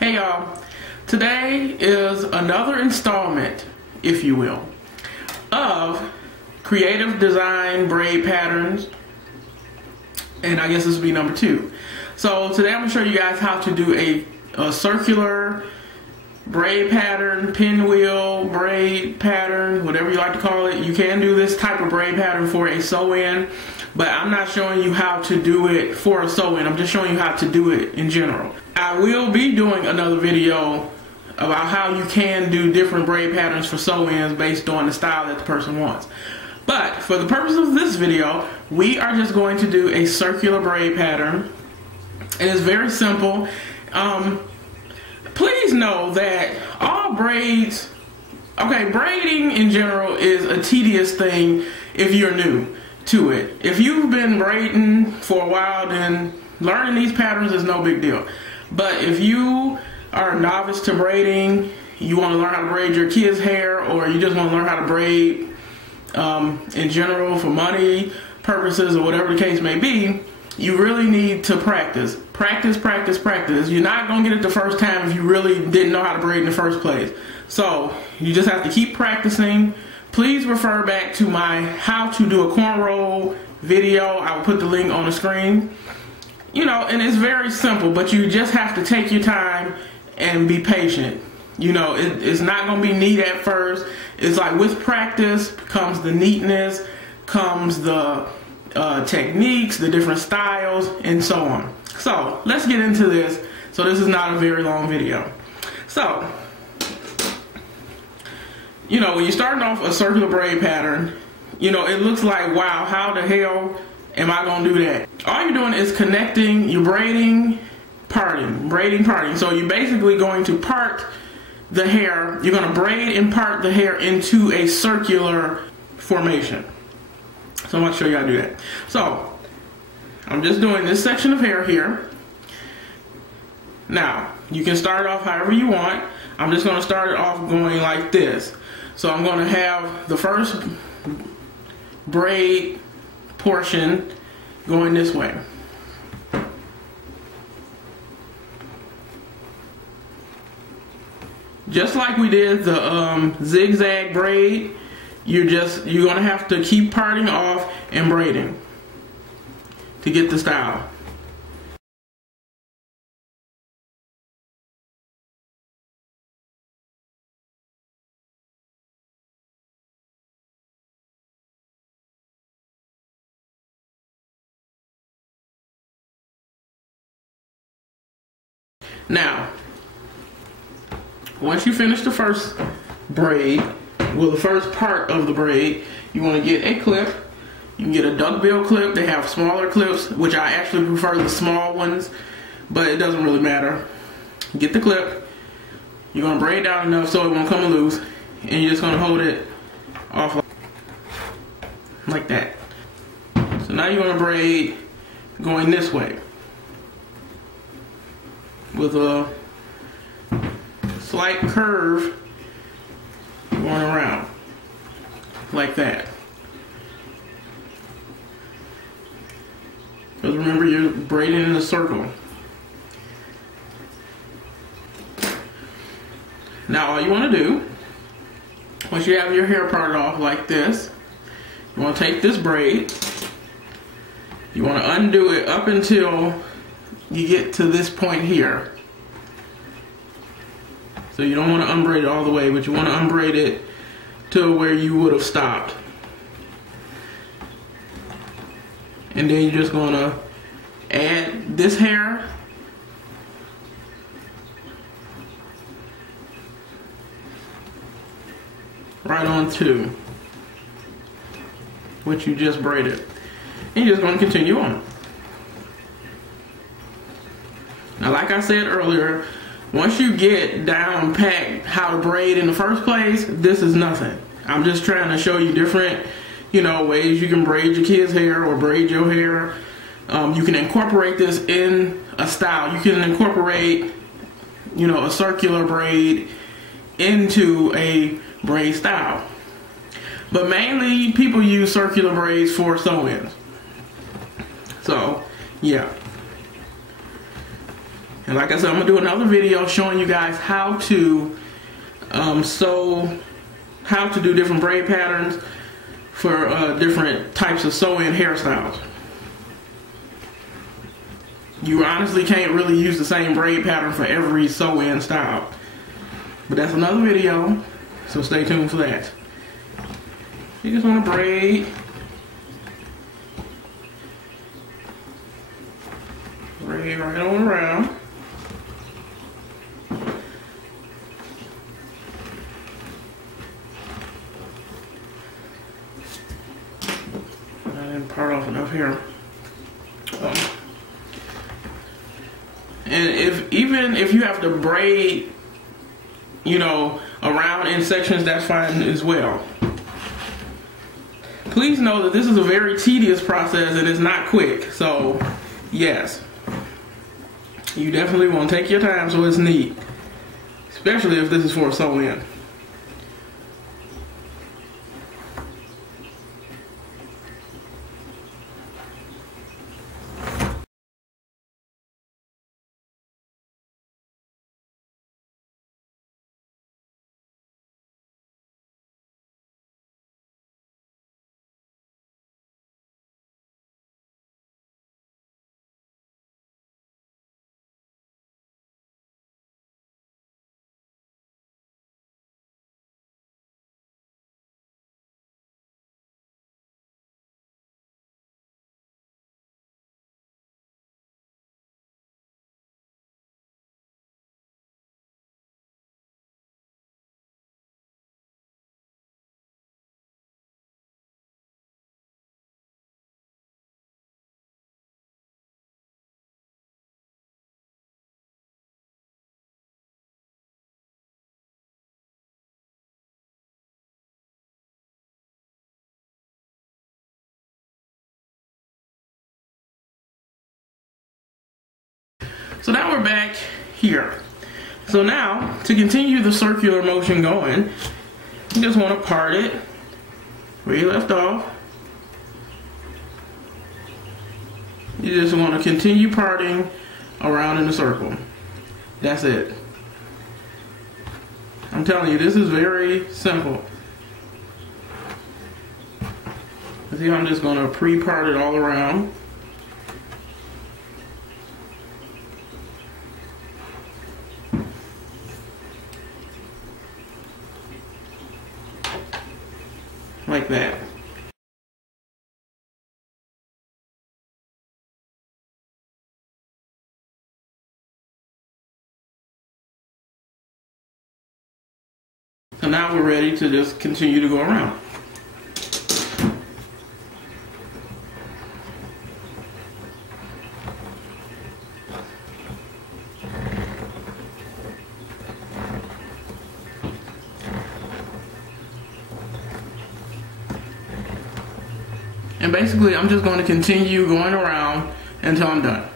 Hey y'all, today is another installment, if you will, of creative design braid patterns, and I guess this will be number 2. So today I'm going to show you guys how to do a circular braid pattern, pinwheel braid pattern, whatever you like to call it. You can do this type of braid pattern for a sew-in, but I'm not showing you how to do it for a sew-in. I'm just showing you how to do it in general. I will be doing another video about how you can do different braid patterns for sew-ins based on the style that the person wants. But for the purpose of this video, we are just going to do a circular braid pattern. And it's very simple. Please know that all braids, braiding in general is a tedious thing if you're new to it. If you've been braiding for a while, then learning these patterns is no big deal. But if you are a novice to braiding, you want to learn how to braid your kids' hair, or you just want to learn how to braid in general for money purposes or whatever the case may be, you really need to practice. Practice. You're not going to get it the first time if you really didn't know how to braid in the first place. So you just have to keep practicing. Please refer back to my how to do a cornrow video. I will put the link on the screen. You know, and it's very simple, but you just have to take your time and be patient. You know, it's not going to be neat at first. It's like with practice comes the neatness, comes the techniques, the different styles, and so on. So let's get into this. So this is not a very long video. So, you know, when you're starting off a circular braid pattern, you know, it looks like, wow, how the hell am I going to do that? All you're doing is connecting, you're braiding, parting. So you're basically going to part the hair. You're going to braid and part the hair into a circular formation. So I'm going to show you how to do that. So I'm just doing this section of hair here. Now you can start off however you want. I'm just going to start it off going like this. So I'm going to have the first braid portion going this way. Just like we did the zigzag braid, you're going to have to keep parting off and braiding to get the style. Now, once you finish the first braid, well, the first part of the braid, you want to get a clip. You can get a duckbill clip. They have smaller clips, which I actually prefer the small ones, but it doesn't really matter. Get the clip. You're going to braid down enough so it won't come loose, and you're just going to hold it off like that. So now you're going to braid going this way with a slight curve going around like that. Because remember, you're braiding in a circle. Now all you want to do, once you have your hair parted off like this, you want to take this braid, you want to undo it up until you get to this point here. So you don't want to unbraid it all the way, but you want to unbraid it to where you would have stopped. And then you're just going to add this hair right onto what you just braided. And you're just going to continue on. Now, like I said earlier, once you get down packed how to braid in the first place, this is nothing. I'm just trying to show you different, you know, ways you can braid your kids' hair or braid your hair. You can incorporate this in a style. You can incorporate, you know, a circular braid into a braid style. But mainly people use circular braids for sew-ins. So, yeah. And like I said, I'm gonna do another video showing you guys how to how to do different braid patterns for different types of sew-in hairstyles. You honestly can't really use the same braid pattern for every sew-in style. But that's another video, so stay tuned for that. You just want to braid. Braid right on around. I didn't part off enough here. And even if you have to braid, you know, around in sections, that's fine as well. Please know that this is a very tedious process and it's not quick. So, yes, you definitely want to take your time so it's neat, especially if this is for a sew-in. So now we're back here. So now, to continue the circular motion going, you just want to part it where you left off. You just want to continue parting around in a circle. That's it. I'm telling you, this is very simple. See, I'm just going to pre-part it all around. Like that. So now we're ready to just continue to go around. And basically, I'm just going to continue going around until I'm done.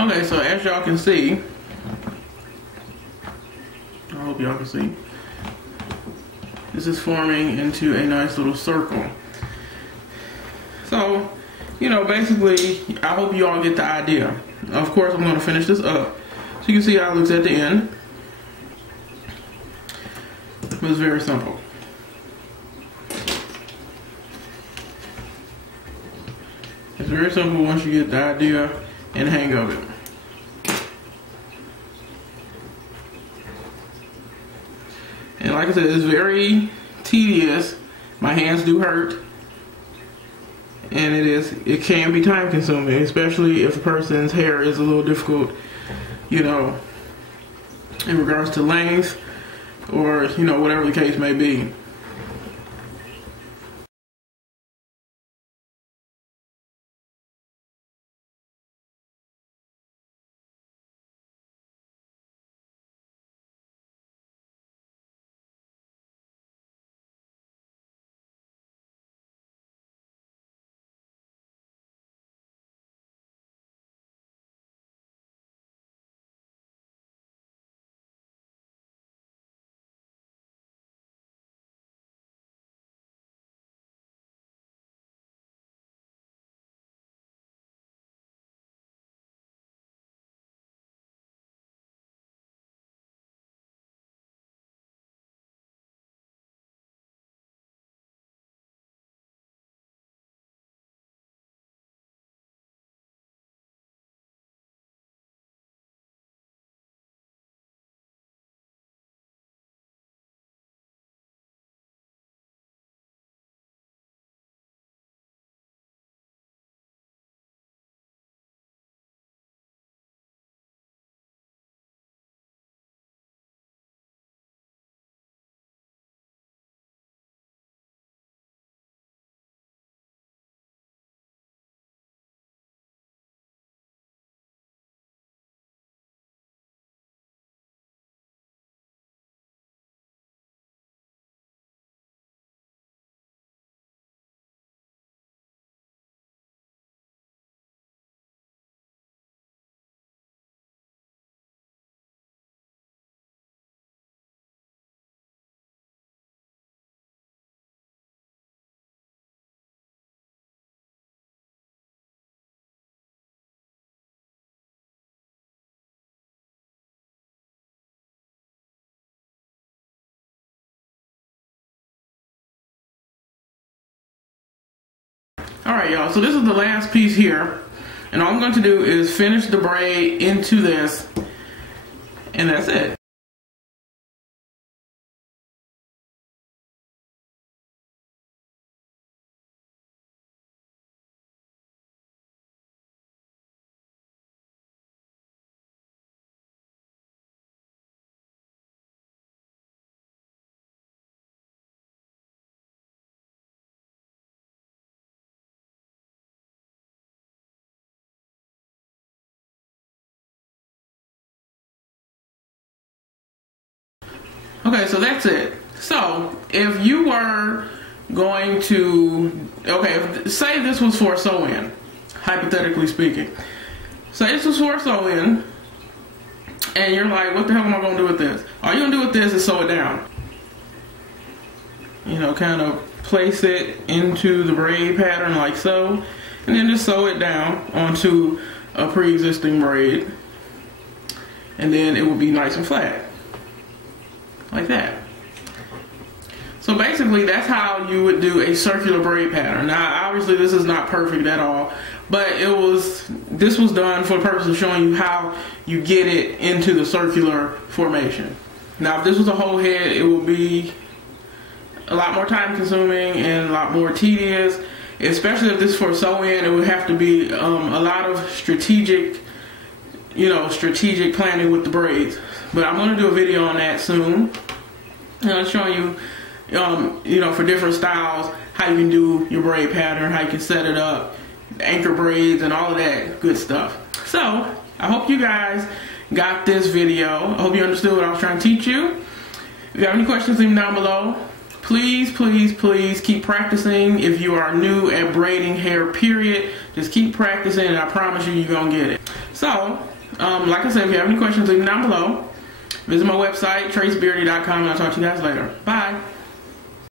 Okay, so as y'all can see, I hope y'all can see, this is forming into a nice little circle. So, you know, basically, I hope you all get the idea. Of course, I'm going to finish this up so you can see how it looks at the end. But it's very simple. It's very simple once you get the idea and hang of it. And like I said, it's very tedious. My hands do hurt. And it can be time consuming, especially if the person's hair is a little difficult, you know, in regards to length or, you know, whatever the case may be. Alright y'all, so this is the last piece here, and all I'm going to do is finish the braid into this, and that's it. Okay, so that's it. So if you were going to, okay, say this was for a sew-in, hypothetically speaking. Say this was for a sew-in, and you're like, what the hell am I going to do with this? All you're going to do with this is sew it down. You know, kind of place it into the braid pattern like so, and then just sew it down onto a pre-existing braid, and then it will be nice and flat. Like that. So basically that's how you would do a circular braid pattern. Now obviously this is not perfect at all, but this was done for the purpose of showing you how you get it into the circular formation. Now if this was a whole head, it would be a lot more time consuming and a lot more tedious, especially if this is for sew-in. It would have to be a lot of strategic planning with the braids. But I'm going to do a video on that soon, showing you, for different styles, how you can do your braid pattern, how you can set it up, anchor braids, and all of that good stuff. So, I hope you guys got this video. I hope you understood what I was trying to teach you. If you have any questions, leave them down below. Please, please, please keep practicing. If you are new at braiding hair, period, just keep practicing, and I promise you, you're going to get it. So, like I said, if you have any questions, leave them down below. Visit my website, tracebeardee.com, and I'll talk to you guys later. Bye.